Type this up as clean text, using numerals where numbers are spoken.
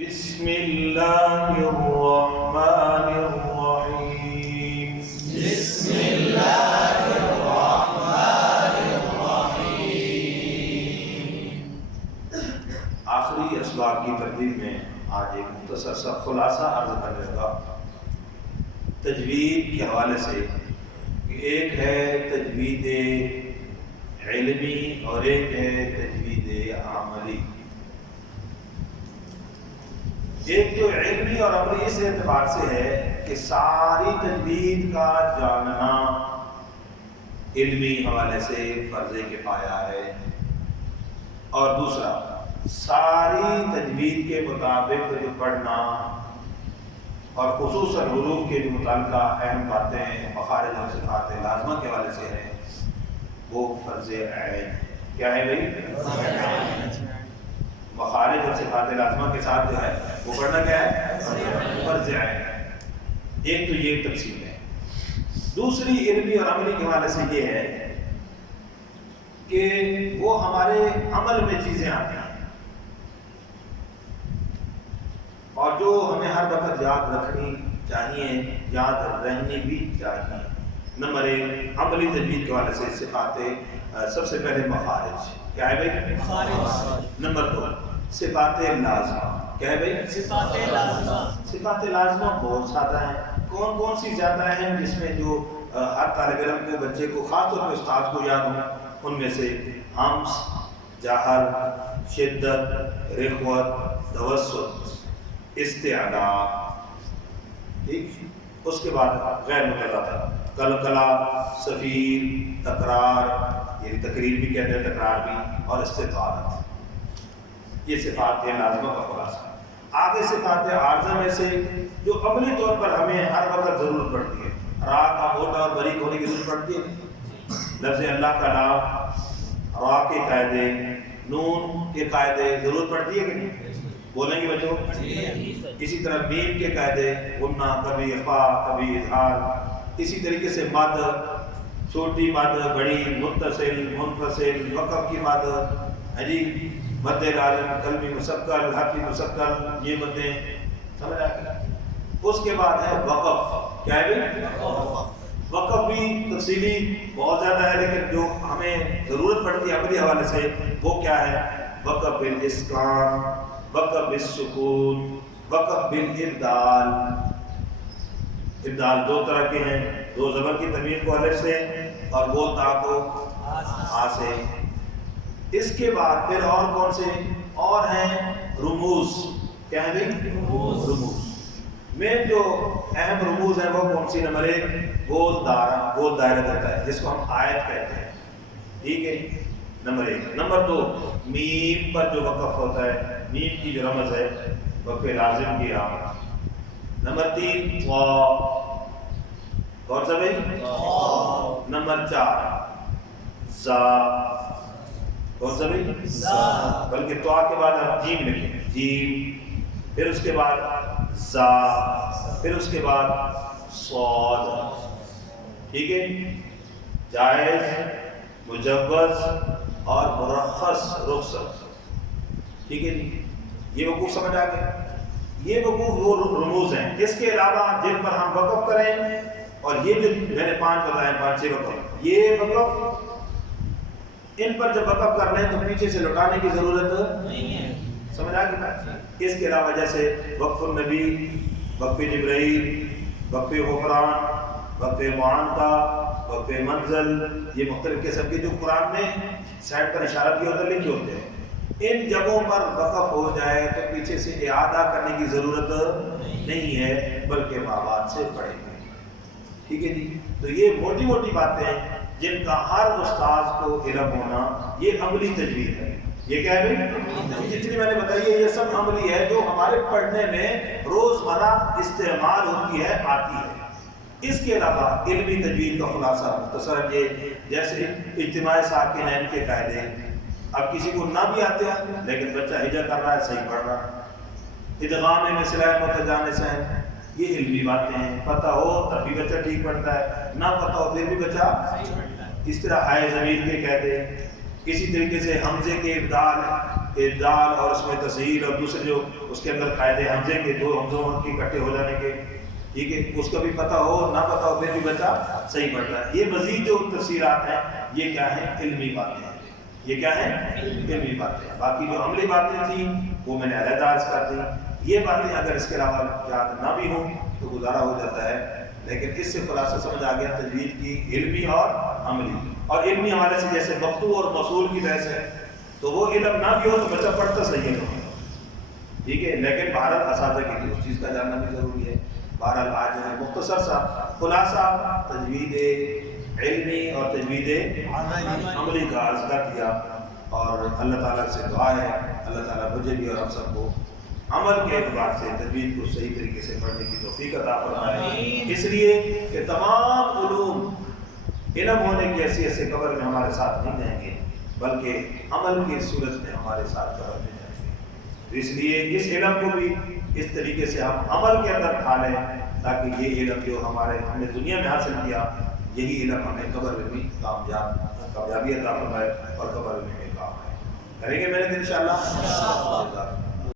بسم اللہ الرحمن الرحیم بسم اللہ الرحمن الرحیم۔ آخری اسباق کی ترتیب میں آج ایک مختصر سا خلاصہ عرض کرنے کا تجوید کے حوالے سے کہ ایک ہے تجوید علمی اور ایک ہے تجوید عملی۔ ایک تو علمی اور عملی اس اعتبار سے ہے کہ ساری تجوید کا جاننا علمی حوالے سے فرض کفایہ ہے، اور دوسرا ساری تجوید کے مطابق جو پڑھنا اور خصوصاً حروف کے جو متعلقہ اہم باتیں مخارج اور صفات لازمہ کے حوالے سے ہیں وہ فرض عین۔ کیا ہے بھائی؟ مخارج اور صفات لازمہ کے ساتھ جو ہے وہ پڑھنا کیا ہے؟ فرض عین ہے۔ ایک تو یہ تقسیم ہے۔ دوسری علمی اور عملی کے حوالے سے یہ ہے کہ وہ ہمارے عمل میں چیزیں آتی ہیں اور جو ہمیں ہر وقت یاد رکھنی چاہیے، یاد رہنی بھی چاہیے۔ نمبر ایک عملی تجوید کے حوالے سے صفات، سب سے پہلے مخارج۔ کیا ہے بھائی؟ مخارج۔ نمبر دو صفات لازمہ۔ کیا ہے بھائی؟ صفات لازمہ۔ صفات لازمہ بہت زیادہ ہیں۔ کون کون سی زیادہ ہیں جس میں جو ہر طالب علم کو، بچے کو، خاص طور پہ استاد کو یاد ہوں؟ ان میں سے ہمس، جہر، شدت، رخوت، توسط، استعلا۔ ٹھیک، اس کے بعد غیر متضادہ، قلقلہ، صفیر، تکرار، یعنی تقریر بھی کہتے ہیں، تکرار بھی، اور استطالت۔ یہ صفات لازمہ کا خلاصہ۔ آگے صفات عارضہ میں سے جو عملی طور پر ہمیں ہر وقت ضرورت پڑتی ہے، را کا موٹا اور باریک ہونے کی ضرورت پڑتی ہے۔ لفظ اللہ کا نام، را کے قاعدے، نون کے قاعدے ضرورت پڑتی ہے کہ نہیں؟ بولیں گے بچوں؟ اسی طرح میم کے قاعدے، غنہ، کبھی خفا، کبھی اظہار۔ اسی طریقے سے مد، چھوٹی مد، بڑی، متصل، منفصل، وقف کی مد، جی، مد لازم، قلبی مسکل، حرفی مسکل، یہ مدیں سمجھ آئے۔ اس کے بعد ہے وقف۔ کیا ہے بھی؟ وقف بھی تفصیلی بہت زیادہ ہے، لیکن جو ہمیں ضرورت پڑتی ہے عملی حوالے سے وہ کیا ہے؟ وقف بالاسکان، وقف بالسکون، وقف بالابدال۔ ابدال دو طرح کے ہیں، دو زبر کی تنوین کو الف سے اور وہ تا کو آ سے۔ اس کے بعد پھر اور کون سے اور ہیں؟ رموز۔ کیا ہے بھائی؟ رموز میں جو اہم رموز ہیں وہ کون سی؟ نمبر ایک گول دائرہ کہتا ہے، جس کو ہم آیت کہتے ہیں، ٹھیک ہے، نمبر ایک۔ نمبر دو میم پر جو وقف ہوتا ہے، میم کی جو رمز ہے وقف لازم کی آمد۔ نمبر تین واو، کون سا بھائی؟ نمبر چار زا، کون سا بھائی؟ زا، بلکہ تو کے بعد آپ جیم لکھیں، جیم، پھر اس کے بعد زا، پھر اس کے بعد صاد۔ ٹھیک ہے، جائز، مجوز اور مرخص، رخصت۔ ٹھیک ہے جی، یہ وقوف سمجھ آ گیا؟ یہ وقوف وہ رموز ہیں۔ اس کے علاوہ جن پر ہم وقف کریں، اور یہ جو میں نے پانچ بتائے، پانچ چھ وقف، یہ وقف ان پر جب وقف کر لیں تو پیچھے سے لوٹانے کی ضرورت نہیں ہے۔ سمجھ آ گیا؟ اس کے علاوہ جیسے وقف النبی، وقف جبرائیل، وقف غفران، وقف معانقہ، وقف منزل، یہ مختلف قسم کے جو قرآن میں سائڈ پر اشارہ کیا ہوتا ہے، لکھے ہوتے ہیں، ان جگہوں پر وقف ہو جائے تو پیچھے سے اعادہ کرنے کی ضرورت نہیں ہے، بلکہ مابعد سے پڑھیں گے۔ ٹھیک ہے جی، تو یہ موٹی موٹی باتیں ہیں جن کا ہر استاذ کو علم ہونا، یہ عملی تجوید ہے۔ یہ کیا ہے بھائی؟ جتنی میں نے بتائی ہے یہ سب عملی ہے، جو ہمارے پڑھنے میں روزمرہ استعمال ہوتی ہے، آتی ہے۔ اس کے علاوہ علمی تجوید کا خلاصہ مختصر یہ، جیسے اجتماع ساکنین کے قاعدے، اب کسی کو نہ بھی آتے ہیں لیکن بچہ ہجا کر رہا ہے، صحیح پڑھ رہا ہے۔ ادغام مثلین متجانسین، یہ علمی باتیں ہیں، پتہ ہو تب بھی بچہ ٹھیک پڑھتا ہے، نہ پتہ ہو پھر بھی بچہ صحیح پڑھتا ہے۔ اس طرح ہائے ضمیر کے قاعدے، اسی طریقے سے حمزے کے ابدال، ابدال اور اس میں تصحیح اور دوسرے جو اس کے اندر قاعدے حمزے کے 2 حمزوں کے اکٹھے ہو جانے کے، ٹھیک ہے، اس کا بھی پتہ ہو نہ پتہ ہو پھر بھی بچہ صحیح پڑھتا ہے. یہ مزید جو تفسیرات ہیں یہ کیا ہیں؟ علمی باتیں ہیں. یہ کیا ہیں؟ علمی باتیں ہیں. باقی جو عملی باتیں تھیں وہ میں نے علیحدہ عرض کر دی. یہ باتیں اگر اس کے علاوہ یاد نہ بھی ہوں تو گزارا ہو جاتا ہے، لیکن اس سے خلاصہ سمجھ آ گیا تجوید کی علمی اور عملی. اور علمی حوالے سے جیسے مقطوع اور موصول کی بحث ہے تو وہ علم نہ بھی ہو تو بچہ پڑھتا صحیح ہے، ٹھیک ہے، لیکن بہرحال اساتذہ کے لیے اس چیز کا جاننا بھی ضروری ہے. بہرحال آج میں نے مختصر سا خلاصہ تجوید علمی اور تجوید عملی کا عرض کر دیا. اور اللہ تعالیٰ سے دعا ہے اللہ تعالیٰ مجھے بھی اور ہم سب کو عمل کے اعتبار سے تجوید کو صحیح طریقے سے پڑھنے کی توفیق عطا فرمائے. اس لیے کہ تمام علوم علم ہونے کی حیثیت سے قبر میں ہمارے ساتھ نہیں جائیں گے، بلکہ عمل کی صورت میں ہمارے ساتھ قبر میں جائیں گے. تو اس لیے اس علم کو بھی اس طریقے سے ہم عمل کے اندر ڈھالیں تاکہ یہ علم جو ہم نے دنیا میں حاصل کیا یہی علم ہمیں قبر میں بھی کامیابی عطا فرمائے اور قبر میں بھی کام آئے. کریں گے میرے دن انشاءاللہ.